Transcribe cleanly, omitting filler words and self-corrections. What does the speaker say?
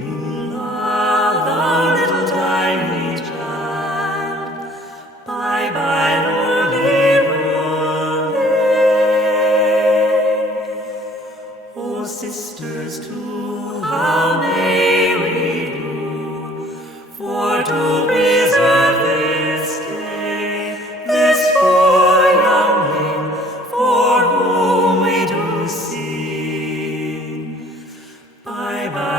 Lula, the little tiny child. Bye bye, Luli, Luli. Oh, sisters too, how may we do for to preserve this day, this poor youngling for whom we do sing. Bye bye.